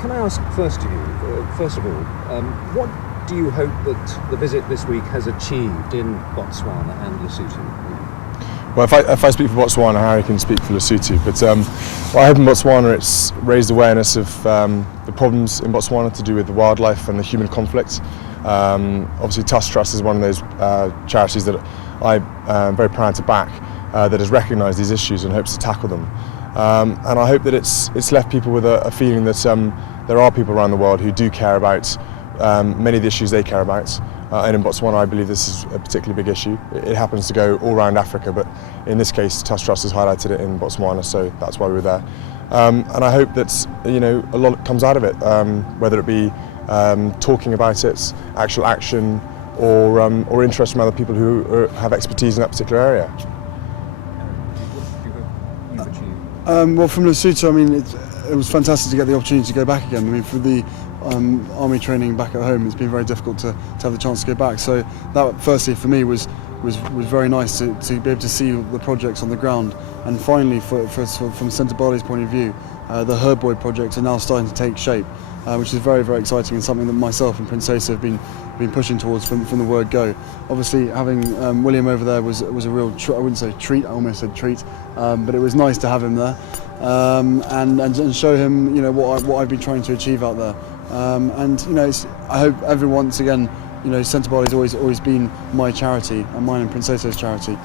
Can I ask first of all, what do you hope that the visit this week has achieved in Botswana and Lesotho? Well, if I speak for Botswana, Harry can speak for Lesotho. But what I hope in Botswana, it's raised awareness of the problems in Botswana to do with the wildlife and the human conflict. Obviously, Tusk Trust is one of those charities that I'm very proud to back, that has recognised these issues and hopes to tackle them. And I hope that it's left people with a feeling that there are people around the world who do care about many of the issues they care about. And in Botswana, I believe this is a particularly big issue. It happens to go all around Africa, but in this case, Tusk Trust has highlighted it in Botswana, so that's why we were there. And I hope that a lot comes out of it, whether it be talking about it, actual action, or interest from other people who have expertise in that particular area. Well, from Lesotho, I mean, it was fantastic to get the opportunity to go back again. I mean, for the army training back at home, it's been very difficult to have the chance to go back. So that, firstly, for me was very nice to be able to see the projects on the ground. And finally, from Centre Bali's point of view, the Herboy projects are now starting to take shape, which is very, very exciting and something that myself and Prince Asa have been pushing towards from the word go. Obviously, having William over there was a real I wouldn't say treat, I almost said treat, but it was nice to have him there and show him what I've been trying to achieve out there. I hope once again, Centre Bali's always been my charity and mine and Prince Asa's charity.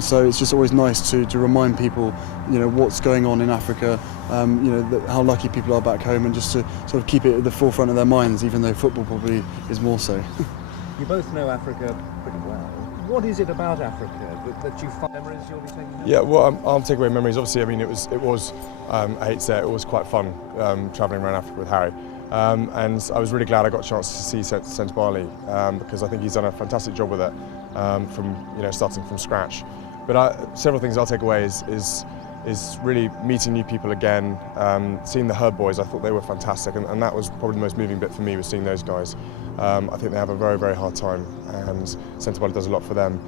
So it's just always nice to remind people, what's going on in Africa, how lucky people are back home, and just to sort of keep it at the forefront of their minds, even though football probably is more so. You both know Africa pretty well. What is it about Africa that you find memories you'll be taking home? Yeah, well, I'll take away memories. Obviously, I mean, it was I hate to say it was quite fun travelling around Africa with Harry. And I was really glad I got a chance to see Centre Bali because I think he's done a fantastic job with it from starting from scratch. But several things I'll take away is really meeting new people again, seeing the Herb boys. I thought they were fantastic, and that was probably the most moving bit for me, was seeing those guys. I think they have a very, very hard time, and Centre Bali does a lot for them.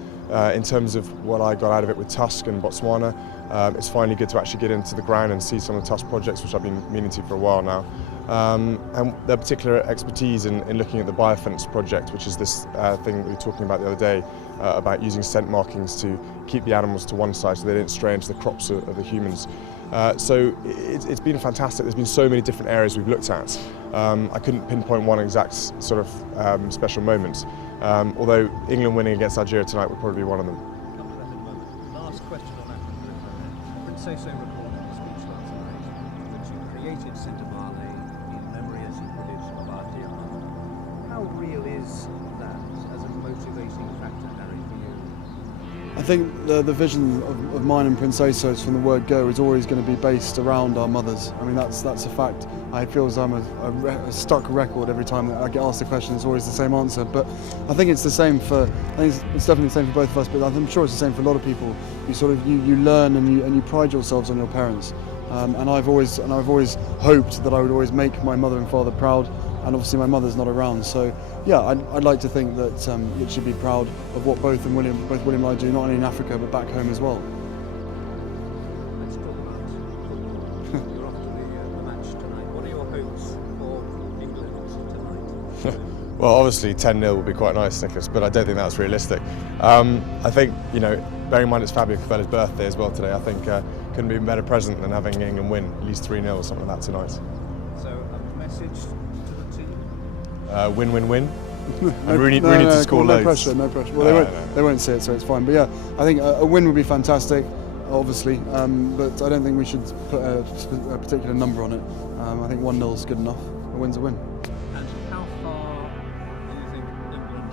In terms of what I got out of it with Tusk and Botswana, it's finally good to actually get into the ground and see some of the Tusk projects, which I've been meaning to for a while now. And their particular expertise in looking at the biofence project, which is this thing that we were talking about the other day, about using scent markings to keep the animals to one side so they don't stray into the crops of the humans. So it's been fantastic. There's been so many different areas we've looked at. I couldn't pinpoint one exact sort of special moment, although England winning against Algeria tonight would probably be one of them. Come to that in a moment. Last question on Africa. Prince Asa recorded the speech last night that you created Centre Bali in memory, as you put it, of our dear mother. How real is that as a motivating factor, Harry, for you? I think the vision of mine and Prince Asa's from the word go is always going to be based around our mothers. I mean, that's a fact. I feel as I'm a stuck record every time that I get asked a question. It's always the same answer. But I think it's the same for. I think it's definitely the same for both of us. But I'm sure it's the same for a lot of people. You learn and you pride yourselves on your parents. And I've always hoped that I would always make my mother and father proud. And obviously my mother's not around, so yeah, I'd like to think that it should be proud of what both William and I do, not only in Africa but back home as well. Let's talk about football. You're off to the match tonight. What are your hopes for England tonight? Well, obviously 10-0 would be quite nice, Nicholas, but I don't think that's realistic. I think, bearing in mind it's Fabio Cafella's birthday as well today, I think couldn't be a better present than having England win at least 3-0 or something like that tonight. So a message to the team? Win, win, win. No, we need to score loads. No pressure. Well, they won't see it, so it's fine. But yeah, I think a win would be fantastic, obviously, but I don't think we should put a particular number on it. I think 1-0 is good enough. A win's a win. And how far do you think England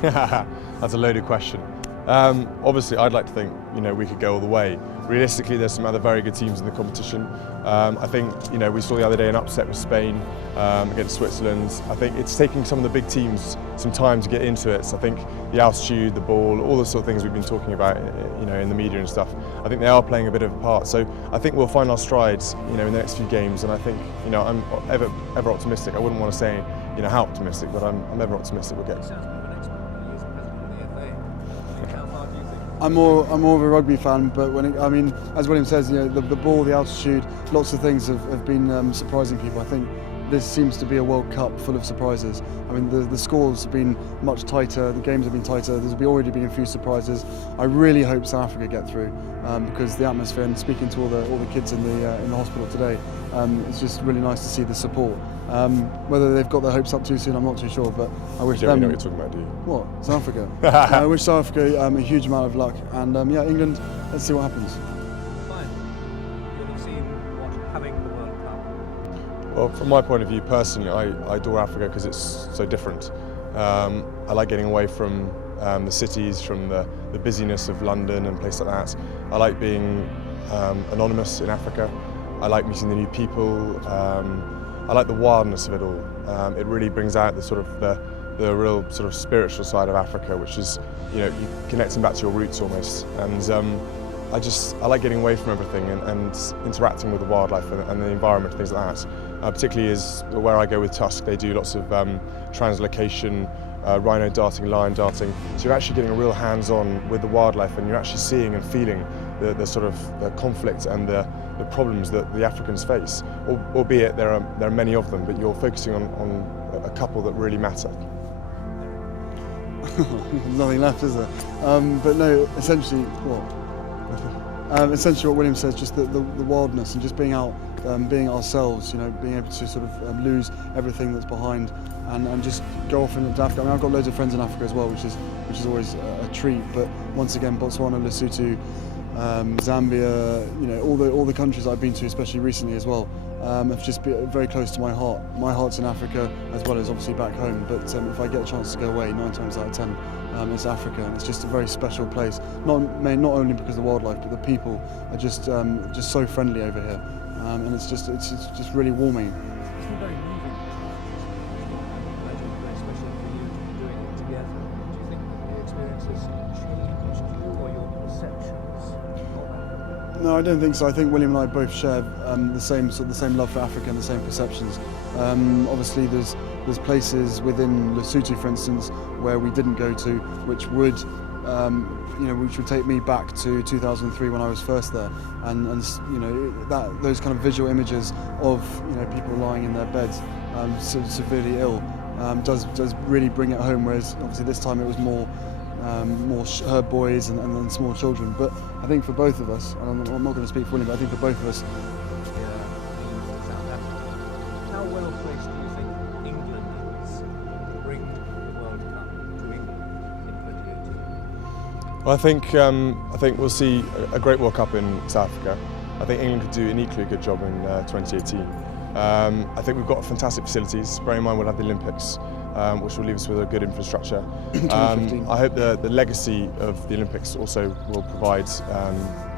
can go? That's a loaded question. Obviously, I'd like to think we could go all the way. Realistically, there's some other very good teams in the competition. I think we saw the other day an upset with Spain against Switzerland. I think it's taking some of the big teams some time to get into it. So I think the altitude, the ball, all the sort of things we've been talking about, in the media and stuff. I think they are playing a bit of a part. So I think we'll find our strides, in the next few games. And I think, I'm ever optimistic. I wouldn't want to say, how optimistic, but I'm ever optimistic we'll get. He sounds more of an expert than he is president of the FA. How far do you think? I'm more of a rugby fan, but I mean, as William says, you know, the ball, the altitude, lots of things have been surprising people. I think this seems to be a World Cup full of surprises. I mean, the scores have been much tighter, the games have been tighter, there's already been a few surprises. I really hope South Africa get through because the atmosphere, and speaking to all the kids in the hospital today, it's just really nice to see the support. Whether they've got their hopes up too soon, I'm not too sure, but I wish them... You know what you're talking about, do you? What? South Africa? I wish South Africa a huge amount of luck, and yeah, England, let's see what happens. Fine. You'll have seen what having the World Cup. Well, from my point of view, personally, I adore Africa because it's so different. I like getting away from the cities, from the busyness of London and places like that. I like being anonymous in Africa. I like meeting the new people. I like the wildness of it all. It really brings out the real sort of spiritual side of Africa, which is, you know, you connecting back to your roots almost. And I like getting away from everything and interacting with the wildlife and the environment, things like that. Particularly is where I go with Tusk. They do lots of translocation, rhino darting, lion darting. So you're actually getting a real hands-on with the wildlife, and you're actually seeing and feeling the sort of the conflict and the problems that the Africans face. Albeit there are many of them, but you're focusing on a couple that really matter. Nothing left, is there? But no, essentially what? Essentially what William says, just the wildness and just being out, being ourselves, you know, being able to sort of lose everything that's behind and just go off into Africa. I mean, I've got loads of friends in Africa as well, which is always a treat. But once again, Botswana, Lesotho, Zambia, you know, all the countries I've been to, especially recently as well, have just been very close to my heart. My heart's in Africa as well as obviously back home. But if I get a chance to go away, 9 times out of 10, it's Africa, and it's just a very special place. Not only because of the wildlife, but the people are just so friendly over here, and it's just really warming. It's been very moving. I imagine very special for you doing it together. Do you think the experience has changed you or your perceptions of Africa? No, I don't think so. I think William and I both share the same love for Africa and the same perceptions. Obviously, there's places within Lesotho, for instance, where we didn't go to, which would take me back to 2003 when I was first there, and you know, those kind of visual images of, you know, people lying in their beds, severely ill, does really bring it home. Whereas obviously this time it was more herb boys and small children. But I think for both of us, and I'm not going to speak for William, but I think for both of us, South Africa. How well placed do you think England is to bring the World Cup to England in 2018? Well, I think we'll see a great World Cup in South Africa. I think England could do an equally good job in 2018. I think we've got fantastic facilities. Bear in mind we'll have the Olympics, which will leave us with a good infrastructure. I hope the legacy of the Olympics also will provide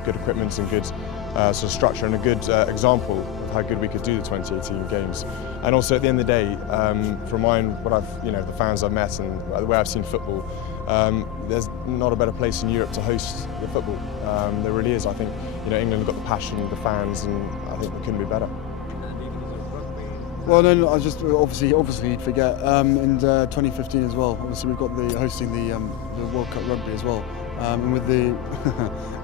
good equipment and good sort of structure and a good example of how good we could do the 2018 games. And also at the end of the day, from the fans I've met and the way I've seen football, there's not a better place in Europe to host the football. There really is. I think, you know, England have got the passion, the fans, and I think we couldn't be better. Well, no, I just obviously you'd forget in 2015 as well. Obviously, we've got hosting the World Cup rugby as well, and with the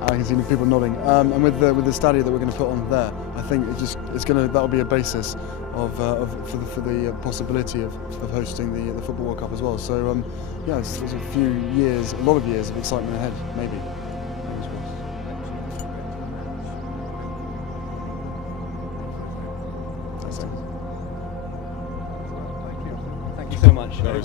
I can see the people nodding, and with the stadia that we're going to put on there, I think that'll be a basis for the possibility of hosting the Football World Cup as well. So yeah, it's a lot of years of excitement ahead, maybe. Thank you so much. No,